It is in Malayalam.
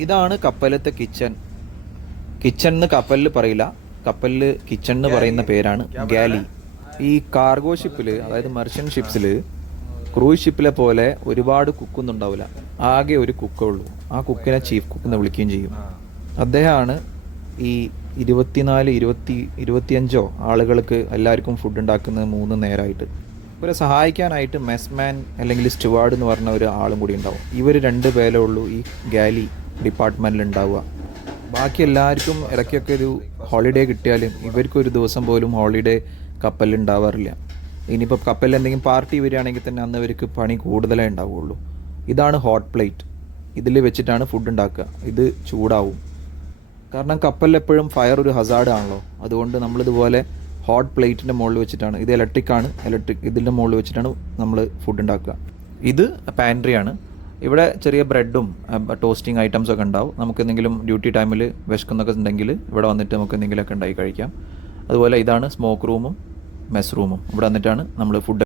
ഇതാണ് കപ്പലത്തെ കിച്ചൺ. കിച്ചൺ എന്ന് കപ്പലിൽ പറയില്ല, കപ്പലിൽ കിച്ചൺ എന്ന് പറയുന്ന പേരാണ് ഗാലി. ഈ കാർഗോ ഷിപ്പിൽ, അതായത് മെർച്ചൻ്റ് ഷിപ്സിൽ, ക്രൂസ് ഷിപ്പിലെ പോലെ ഒരുപാട് കുക്കൊന്നും ഉണ്ടാവില്ല. ആകെ ഒരു കുക്കേ ഉള്ളൂ. ആ കുക്കിനെ ചീഫ് കുക്ക് എന്ന് വിളിക്കുകയും ചെയ്യും. അദ്ദേഹമാണ് ഈ 25 ആളുകൾക്ക് എല്ലാവർക്കും ഫുഡ് ഉണ്ടാക്കുന്നത് 3 നേരമായിട്ട്. ഇവരെ സഹായിക്കാനായിട്ട് മെസ്മാൻ അല്ലെങ്കിൽ സ്റ്റുവാർഡ് എന്ന് പറഞ്ഞ ഒരു ആളും കൂടി ഉണ്ടാവും. ഇവർ 2 പേരേ ഉള്ളൂ ഈ ഗാലി ഡിപ്പാർട്ട്മെൻറ്റിൽ ഉണ്ടാവുക. ബാക്കി എല്ലാവർക്കും ഇടയ്ക്കൊക്കെ ഒരു ഹോളിഡേ കിട്ടിയാലും ഇവർക്കൊരു ദിവസം പോലും ഹോളിഡേ കപ്പലിൽ ഉണ്ടാവാറില്ല. ഇനിയിപ്പോൾ കപ്പലിൽ എന്തെങ്കിലും പാർട്ടി വരികയാണെങ്കിൽ തന്നെ അന്ന് ഇവർക്ക് പണി കൂടുതലേ ഉണ്ടാവുകയുള്ളൂ. ഇതാണ് ഹോട്ട് പ്ലേറ്റ്. ഇതിൽ വെച്ചിട്ടാണ് ഫുഡ് ഉണ്ടാക്കുക. ഇത് ചൂടാവും. കാരണം കപ്പലിൽ എപ്പോഴും ഫയർ ഒരു ഹസാർഡ് ആണല്ലോ. അതുകൊണ്ട് നമ്മളിതുപോലെ ഹോട്ട് പ്ലേറ്റിൻ്റെ മുകളിൽ വെച്ചിട്ടാണ്, ഇത് ഇലക്ട്രിക്കാണ്, ഇതിൻ്റെ മുകളിൽ വെച്ചിട്ടാണ് നമ്മൾ ഫുഡ് ഉണ്ടാക്കുക. ഇത് പാൻട്രിയാണ്. ഇവിടെ ചെറിയ ബ്രെഡും ടോസ്റ്റിംഗ് ഐറ്റംസൊക്കെ ഉണ്ടാവും. നമുക്ക് എന്തെങ്കിലും ഡ്യൂട്ടി ടൈമിൽ വിശക്കുന്നൊക്കെ ഉണ്ടെങ്കിൽ ഇവിടെ വന്നിട്ട് നമുക്ക് എന്തെങ്കിലുമൊക്കെ ഉണ്ടാക്കി കഴിക്കാം. അതുപോലെ ഇതാണ് സ്മോക്ക് റൂമും മെസ് റൂമും. ഇവിടെ വന്നിട്ടാണ് നമ്മൾ ഫുഡ്